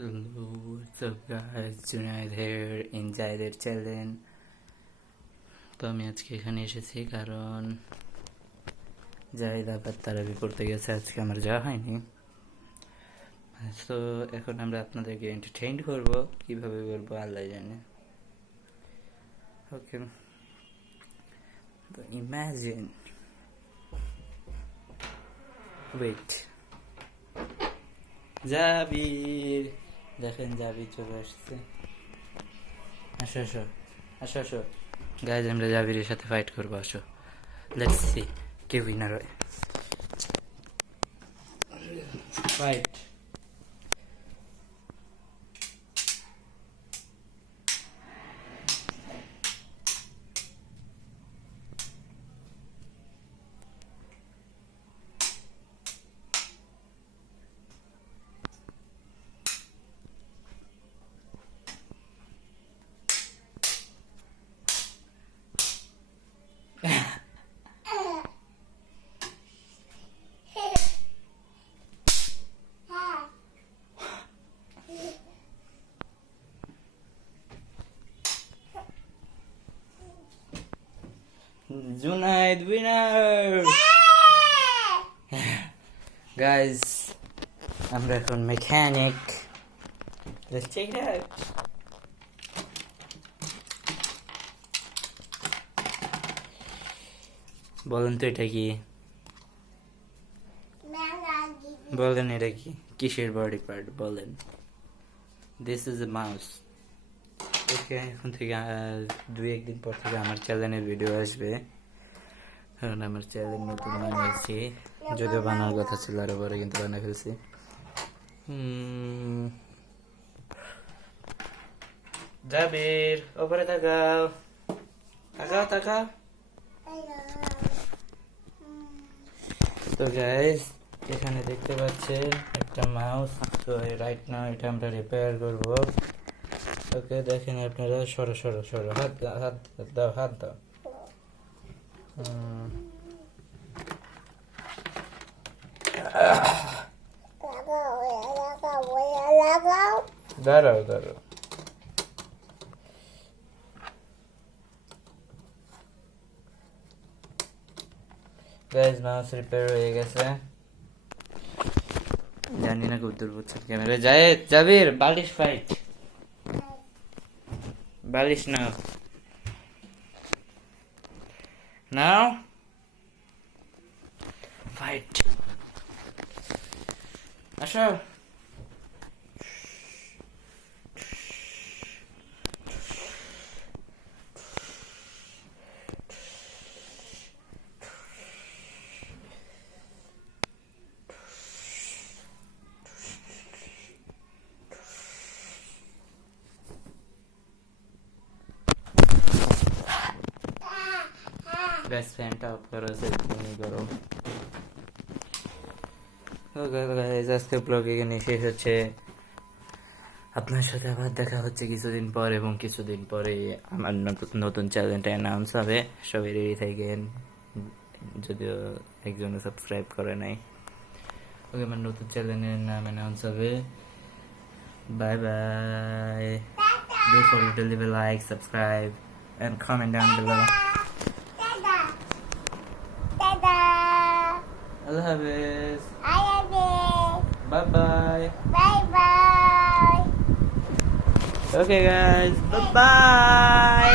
Hello, what's up guys? Junaid here in জায়েদের channel. তো আমি আজকে এখানে এসেছি কারণ জায়েদ আবার তারাবি পড়তে গেছে, আজকে আমার যাওয়া হয়নি। তো এখন আমরা আপনাদেরকে এন্টারটেইন করবো, কিভাবে করবো আল্লাহ জানে। ওকে, তো ইমাজিন, ওয়েট, জাবির, দেখেন জাবির চলে আসছে। আসো আসো আসো আসো গাইজ, আমরা জাবিরের সাথে ফাইট করবো, আসো। লেটস সি কে উইনার হয়। ফাইট। Junaid winner! Guys, আমরা এখন mechanic. Let's check it out. বলেন তো এটা কি? বলেন এটা কি? কিসের বডি পার্ট বলেন? This is a mouse. ওকে, এখন থেকে 2-1 দিন পর থেকে আমার চ্যানেলের ভিডিও আসবে, কারণ আমার চ্যানেল নতুন বানিয়েছি, যদিও বানার কথা ছিল আরো পরে, কিন্তু বানিয়ে ফেলছি। জাবির, ওপরে তাকাও, তাকাও তাকাও। তো গাইস, এখানে দেখতে পাচ্ছেন একটা মাউস। তো রাইট নাও এটা আমরা রিপেয়ার করব। ওকে, দেখেন আপনারা, সরো সরো সরো, হাত হাত দাও, হাত দাও। দাঁড়াও দাঁড়াও। গাইস, মাউস রিপেয়ার হয়ে গেছে। জানি না কত দূর বুঝছেন ক্যামেরা। জায়েদ, জাবির, বালিশ ফাইট। বালিশ নাও নাও, ফাইট। আসো। গ্যাস ফ্যানটা অফ করা আছে, একদমই গরম। আজকে ব্লগ এখানে শেষ হচ্ছে। আপনার সাথে আবার দেখা হচ্ছে কিছুদিন পর, এবং কিছুদিন পরে আমার নতুন চ্যানেলটা অ্যানাউন্স হবে। সবাই রেডি থাকেন, যদিও একজনও সাবস্ক্রাইব করে নাই। ওকে, আমার নতুন চ্যানেলের নাম অ্যানাউন্স হবে। Bye bye. Don't forget to leave a like, subscribe and comment down below. Allah Hafiz. Bye bye. Bye bye. Okay guys, bye bye.